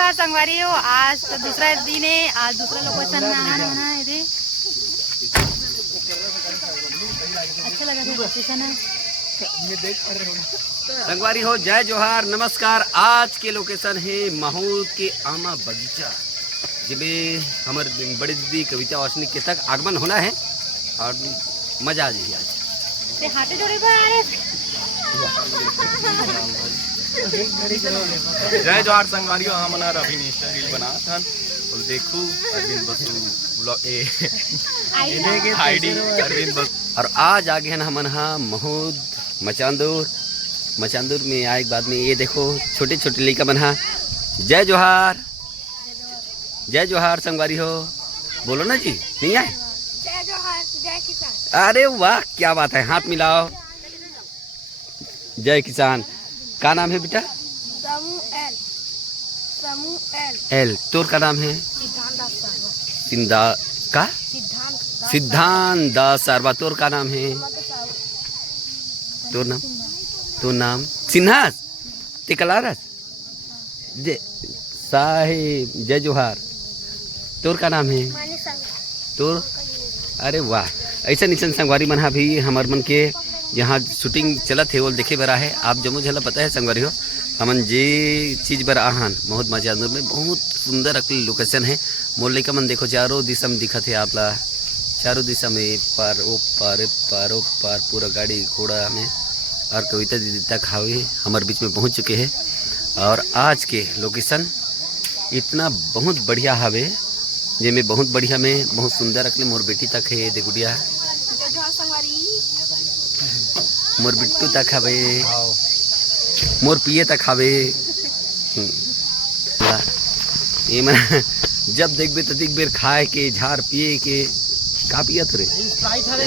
जोहार संगवारी हो। आज तो दूसरा दिन है, आज दूसरा लोकेशन में आना है रे। अच्छा लगा था लोकेशन है। संगवारी हो जय जोहार नमस्कार। आज के लोकेशन है महूद के आमा बगीचा जिसमें हमारे बड़ी दीदी कविता वासनिक के तक आगमन होना है और मजा आ जाएगी आज। हाथे जोड़े पर आ रहे। जय जोहार संगवारियों। हम मना रवि इंस्टा रील बना था और देखो अरविंद बसु ब्लॉग ए आईडी अरविंद बसु। और आज आगे है ना हम महूद मचांदूर में आए बाद में ये देखो छोटे छोटे लड़का बना। जय जोहार संगवारी हो बोलो ना जी। नहीं आए? जय जोहार जय किसान। अरे वाह क्या बात है, हाथ मिलाओ। जय किसान। का नाम है बेटा? एल। तोर का नाम है? सिद्धांत दास सारवा। तोर का नाम है? तो नाम सिन्हा तिकलारस। जय साहिब जय जोहार। तोर का नाम है? तोर अरे वाह। ऐसा निशन संगवारी मन भी हमार मन के यहाँ शूटिंग चलत है वो देखे बरा है। आप जम्मू झला पता है संगवारी हो हमन जे चीज बर आहन बहुत मचांदूर में बहुत सुंदर अकली लोकेशन है। मोर लइका मन देखो चारों दिशा में दिखत है आपला। चारों दिशा में पार ओ पार पूरा गाड़ी घोड़ा में और कविता दीदी तक हावे हमारे बीच में पहुंच चुके हैं। और आज के लोकेशन इतना बहुत बढ़िया हावे जे में बहुत बढ़िया में बहुत सुंदर अकले मोर बेटी तक है दे गुड़िया मोर बिट्टू तक हावे मोर पिए तक हावे। ये मन जब देखबे तो देख बेर खाए के झाड़ पिए के का पियत रे।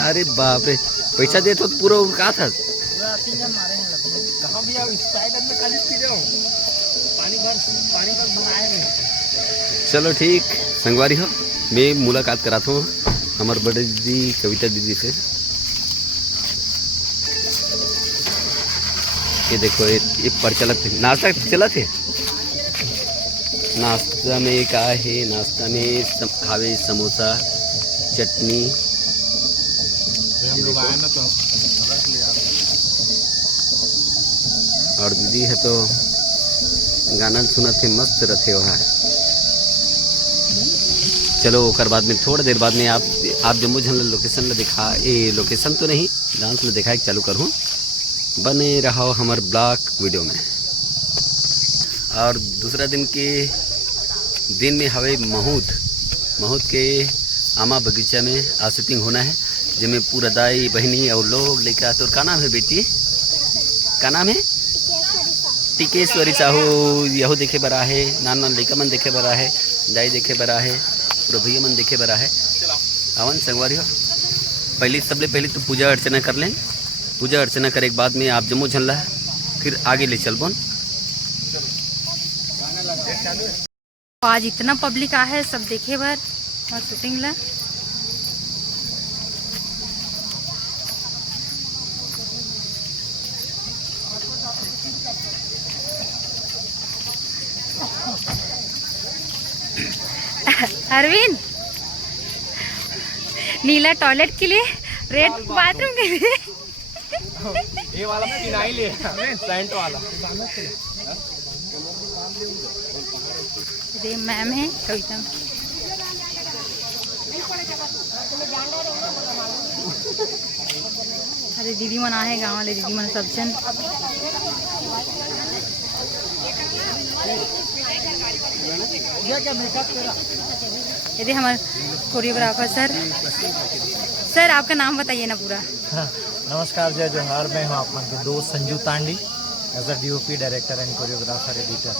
अरे बाप रे पैसा दे तो पूरा का था। चलो ठीक संगवारी हो मैं मुलाकात कराता हूँ हमारे बड़े दीदी कविता दीदी से। ये देखो ये पर चलत नाश्ता चला थे। नाश्ता में का है? नाश्ता में खावे समोसा चटनी। और दीदी है तो गाना सुना थे मस्त रथे वहाँ। चलो ओकर बाद में थोड़ा देर बाद में आप जम्मू झन लोकेशन ला दिखा ये लोकेशन तो नहीं डांस ला दिखाए चालू करूँ। बने रहो हमारे ब्लॉग वीडियो में। और दूसरा दिन में हवे महूद के आमा बगीचा में आज शूटिंग होना है जिसमें पूरा दाई बहनी और लोग लेकर। तो का नाम है बेटी? का नाम है? टिकेश्वरी साहू। यहू देखे बरा है नाना लड़का मन देखे बरा है दाई देखे बरा है पूरा भैया मन देखे बरा है। अवन संगवारी हो पहले तो पूजा अर्चना कर लें। पूजा अर्चना करे के बाद में आप जम्मू झल्ला फिर आगे ले चल बोन। आज इतना पब्लिक आ है सब देखे भर और शूटिंग ला। अरविंद नीला टॉयलेट के लिए रेड बाथरूम के लिए ये वाला फिनाइल है सेंट वाला। ये मैम है कविता। अरे दीदी मन आहे गाँव वाले दीदी मन सब जन। यदि हमारे कोरियोग्राफर सर आपका नाम बताइए ना पूरा। नमस्कार जय जोहार। मैं हूँ आपका दोस्त Sanju Tandi as a DOP director and choreographer editor.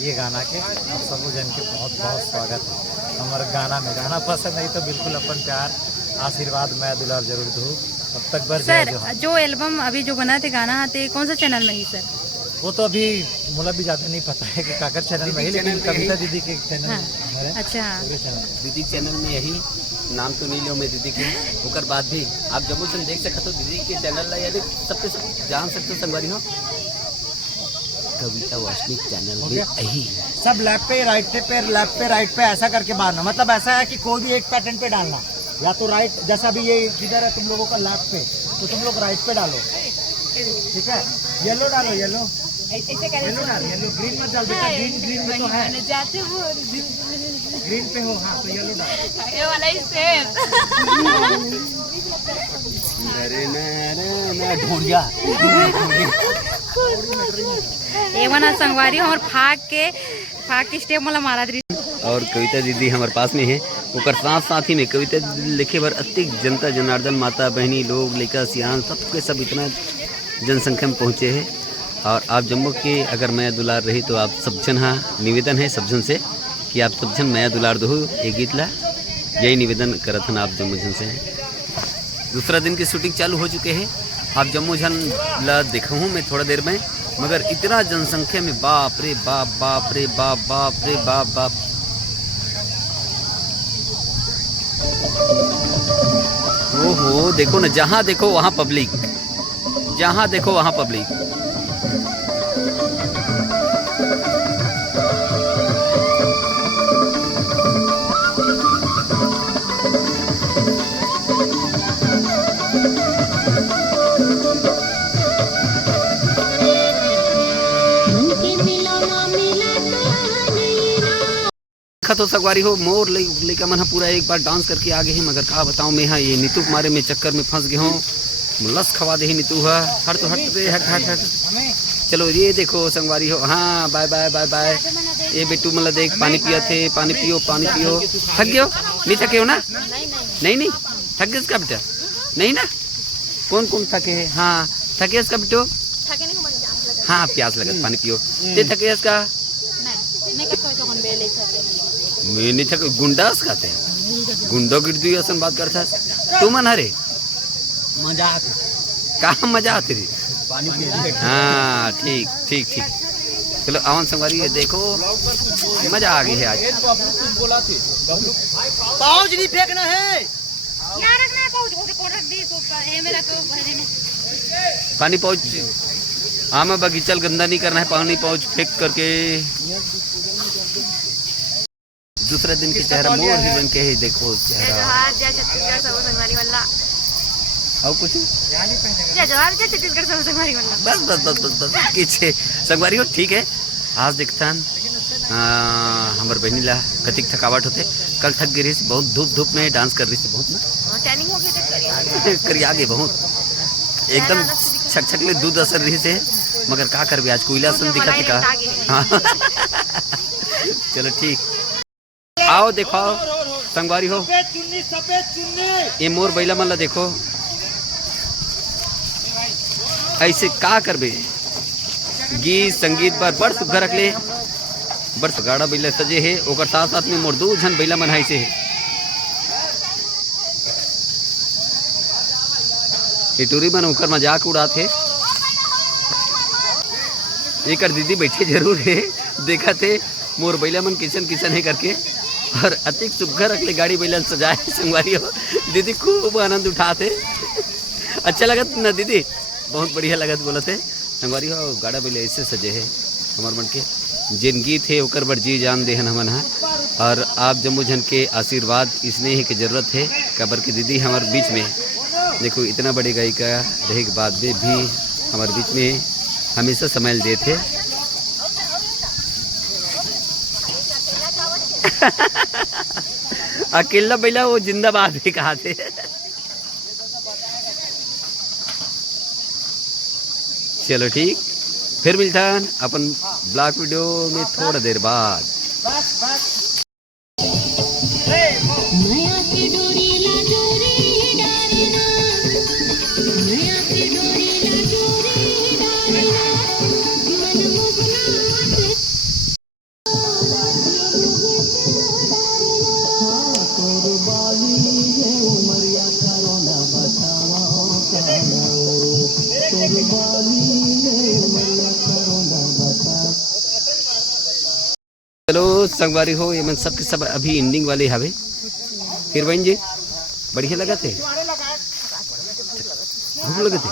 ये गाना के आप सब जन के बहुत बहुत स्वागत है हमारे गाना में। गाना पसंद नहीं तो बिल्कुल अपन प्यार आशीर्वाद मैं दुलार जरूर दूँ। तब तक बर जय जोहार। जो एल्बम अभी जो बना थे गाना आते कौन सा चैनल में ही सर? वो तो अभी मुझे भी ज़्यादा नहीं पता है कि काकर चैनल में ही, लेकिन कविता दीदी के चैनल है। अच्छा दीदी चैनल में यही नाम तो नहीं लो मैं दीदी के होकर बाद भी आप जम्मू से देख सकते हो दीदी के चैनल ला यदि सबके सब जान सकते हो संगवारी हो कविता वासनिक चैनल में यही सब लेफ्ट पे राइट पे ऐसा करके मारना। मतलब ऐसा है कि कोई भी एक पैटर्न पे डालना, या तो राइट, जैसा भी ये किधर है तुम लोगों का लेफ्ट पे, तो तुम लोग राइट पे डालो, ठीक है। येलो डालो, येलो डालो, येलो। ग्रीन मत डाल बेटा, ग्रीन में तो है, ग्रीन पे हो, हाँ तो येलो डालो। ये वाला ही सेम। ढोड़िया ये मना संगवारी और फाक के स्टेप मला मारा दी। और कविता दीदी हमारे पास में है, ओकर साथ ही में कविता लिखे भर अतिक जनता जनार्दन माता बहनी लोग लेकर सियान सबके सब इतना जनसंख्या में पहुँचे हैं। और आप जम्मू के अगर मैं दुलार रही तो आप सब जन, हाँ निवेदन है सब जन से कि आप सब जन मैं दुलार दो ये गीत ला, यही निवेदन करत हन आप जम्मू जन से। दूसरा दिन की शूटिंग चालू हो चुके हैं, आप जम्मू जन ला देखा हूँ मैं थोड़ा देर में, मगर इतना जनसंख्या में बाप रे बाप, बाप रे बाप, बाप रे बाप, बाप। ओहो देखो ना, जहाँ देखो वहाँ पब्लिक, जहाँ देखो वहाँ पब्लिक। तो सगवारी हो मोर लेकर मन पूरा एक बार डांस करके आ गए हैं, मगर का बताऊं मैं, हाँ ये नीतू मारे में चक्कर में फंस गए हूँ। लस खवा दे नीतू, हट तो हट रे, हट। चलो ये देखो संगवारी हो, हाँ बाय बाय बाय बाय। ये बेटू मतलब देख पानी पिया थे, पानी पियो पानी पियो। थक गए हो? नहीं थके हो ना? नहीं थक गए इसका बेटा? नहीं ना? कौन कौन थके है? हाँ थके इसका बेटो? हाँ प्यास लगा, पानी पियो। ते थके इसका? मैं नहीं थक, गुंडास खाते हैं, गुंडो गिरदी असन बात करता है तू मन। हरे मजा कहाँ मजा आती रही? पानी पी। हाँ ठीक ठीक ठीक। चलो आवन संगवारी है, देखो मजा आ गई है आज। पाउच नहीं फेंकना है, पानी पाउच आम बगीचा गंदा नहीं करना है, पानी पाउच फेंक करके। दूसरा दिन के चेहरा मोर ही बन के है, देखो चेहरा। छत्तीसगढ़ सब संगवारी वाला और कुछ छत्तीसगढ़ सब संगवारी वाला बस बस बस बस बस पीछे संगवारी हो, ठीक है। आज देखता हमारे बहनी ला कतिक थकावट होते, कल थक गई रही, बहुत धूप में डांस कर रही थी, बहुत ना ट्रेनिंग हो गई करी आगे बहुत एकदम छकछकले दूध असर रही थे, मगर का कर भी आज कोयला सन दिखा थे का। हाँ चलो ठीक, आओ देखो संगवारी हो, ये मोर बैला मन ला देखो, ऐसे का करबे। गीत संगीत पर बड़ सुघर रखले, बड़ सुगाड़ा बैला सजे है, ओकर साथ साथ में मोर दो झन बैला मन से है। ये टूरी मन ओकर मजाक उड़ाते, एक दीदी बैठे जरूर है, देखा थे मोर बैला मन किचन है करके, और अतिक सुघर रखले गाड़ी बैला सजाए संगवारी हो। दीदी खूब आनंद उठाते, अच्छा लगत ना दीदी, बहुत बढ़िया लगत बोलते संगवारी हो। गाड़ा बैला ऐसे सजे है हमार मन के, जिन गीत है ओकर बर जी जान देहन हमन है, और आप जम्मू जन के आशीर्वाद स्नेह की जरूरत है, कबर की दीदी हमारे बीच में देखो, इतना बड़ी गायिका रहे के बाद भी हमारे बीच में हमेशा समय देते। अकेला बैला वो जिंदाबाद भी कहा थे। चलो ठीक, फिर मिलता है अपन ब्लॉग वीडियो में थोड़ा देर बाद। चलो संगवारी हो, ये मन सबके सब अभी एंडिंग वाले हवे, फिर बहन जी बढ़िया लगा थे, भूख लगे थे,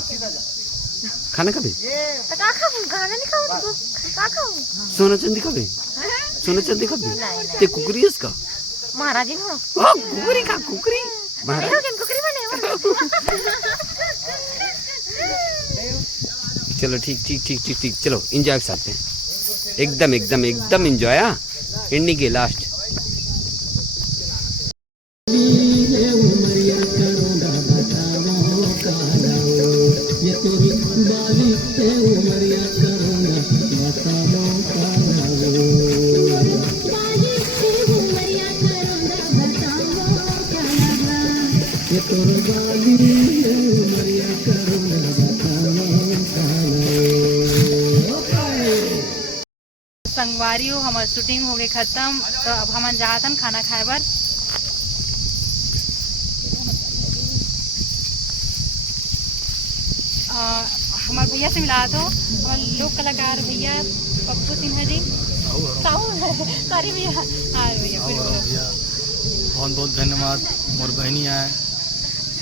खाना कभी सोना चांदी कभी सोने चांदी का भी ते कुकरी है इसका महाराज जी हो कुकरी का कुकरी महाराज कुकरी बने चलो ठीक ठीक ठीक ठीक ठीक चलो एंजॉय करते हैं एकदम एकदम एकदम एंजॉय। हाँ एंडिंग के लास्ट संगवारी हो हमार शूटिंग हो गई खत्म, तो अब हम जातन खाना खाए बर। हमारे भैया से मिला तो हमारे लोक कलाकार भैया पप्पू सिन्हा जी। सॉरी भैया। हाँ भैया बहुत बहुत धन्यवाद मोर बहनी आए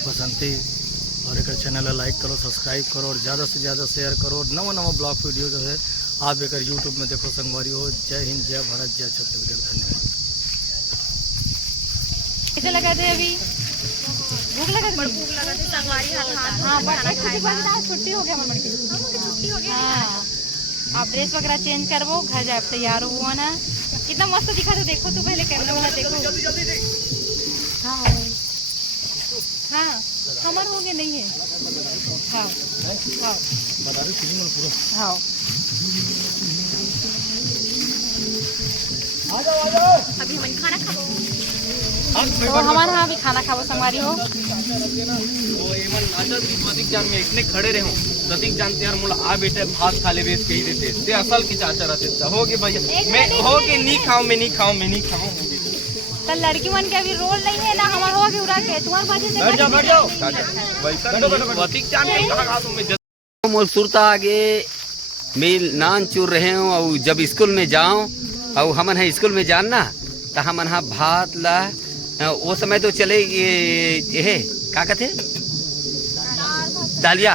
बसंती और एक चैनल लाइक करो सब्सक्राइब करो और ज़्यादा से ज़्यादा शेयर करो। नवा नवा ब्लॉग वीडियो जो है आप एक यूट्यूब में देखो संगवारी हो। जय हिंद जय भारत जय छत्तीसगढ़। धन्यवाद। कैसे लगा थे अभी? भूख लगा थी? भूख लगा थी संगवारी हाँ छुट्टी हो गया हमारे छुट्टी हो गया। हाँ आप ड्रेस वगैरह चेंज करवो घर जाए तैयार हुआ ना। कितना मस्त दिखा था देखो तो पहले कैमरा वाला देखो। हाँ हाँ हमार हो गया नहीं है। हाँ हाँ हाँ अभी हम खाना खाओ तो हमारे यहाँ भी खाना खाओ संगवारी हो। तो एमन नाचत भी प्रतीक जान में इतने खड़े रहो प्रतीक जानते यार मोला आ बेटे भात खा ले बेस कही देते ते असल की चाचा रहते हो के भैया मैं हो के नहीं खाऊं मैं नहीं खाऊं मैं नहीं खाऊं। तो लड़की मन के अभी रोल नहीं है ना हमारे हो के उड़ा के तुम्हारे बाजी से बैठ जाओ वैसा प्रतीक जान के कहां खा तुम में मोल सुरता आगे मैं नान चूर रहे हूँ और जब स्कूल में जाऊँ और हमन है स्कूल में जानना तो हमन हा भात ला वो समय तो चले ये का कहते दालिया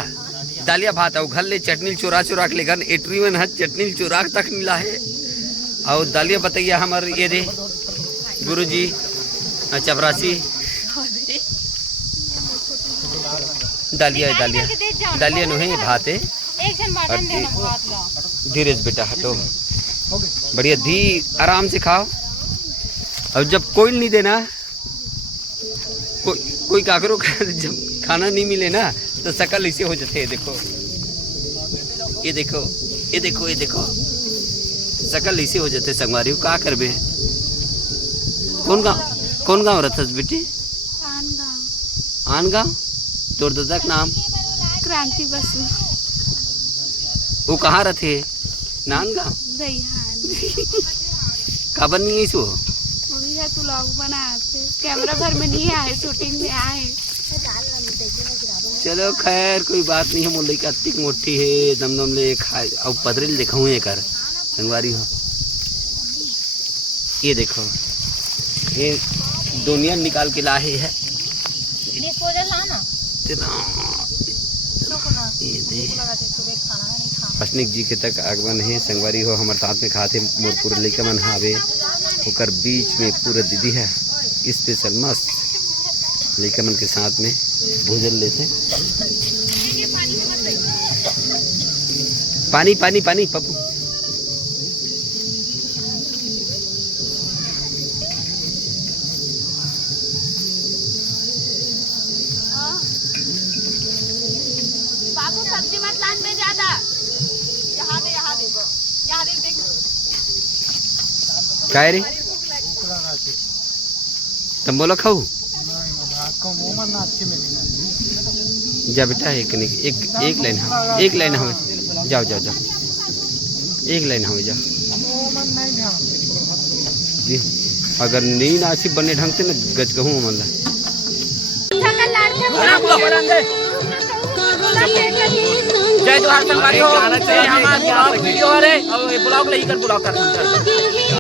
दालिया भात और घर ले चटनी चुरा चुरा के ले घर एटरी में चटनी चुरा तक मिला है। और दालिया बताइए हमारे ये दे गुरुजी चपरासी दालिया दालिया दालिया नो है भात है। एक जन बाटन देना भात ला। धीरे बेटा हटो बढ़िया धी आराम से खाओ। और जब कोई नहीं देना कोई काकरो जब खाना नहीं मिले ना तो शकल इसे हो जाते है। देखो ये देखो ये देखो ये देखो शकल इसे हो जाते संगवारी का करबे। कौन गाँव रहता बेटी? आन गाँव। तोर दादा का नाम? क्रांति बसु। वो कहाँ रहते? नान गाँव। काबर नहीं है सो तो लोग बनाते कैमरा भर में नहीं आए शूटिंग में आए। चलो खैर कोई बात नहीं है। मोल लइका अतिक मोटी है दम ले खाए और पतरे देखा ये कर संगवारी हो। ये देखो ये दुनिया निकाल के लाए है। ये देख पसनिक जी के तक आगमन है संगवारी हो। हमारे साथ में खाते मोर पूरे लइका मन हावे ओकर बीच में पूरा दीदी है स्पेशल मस्त लइका मन के साथ में भोजन लेते। पानी पानी पानी पप्पू बाबू सब्जी मत लान में ज्यादा। यहाँ दे काय रे तुम बोलो खाऊ जा बेटा एक लाइन हाँ एक लाइन हमें जाओ जाओ जाओ एक लाइन हमें जाओ। अगर नहीं नाची बने ढंग से न गज कहूँ मन ला जय जोहार संगवारी हो। हमारा वीडियो है और ब्लॉग नहीं कर ब्लॉग कर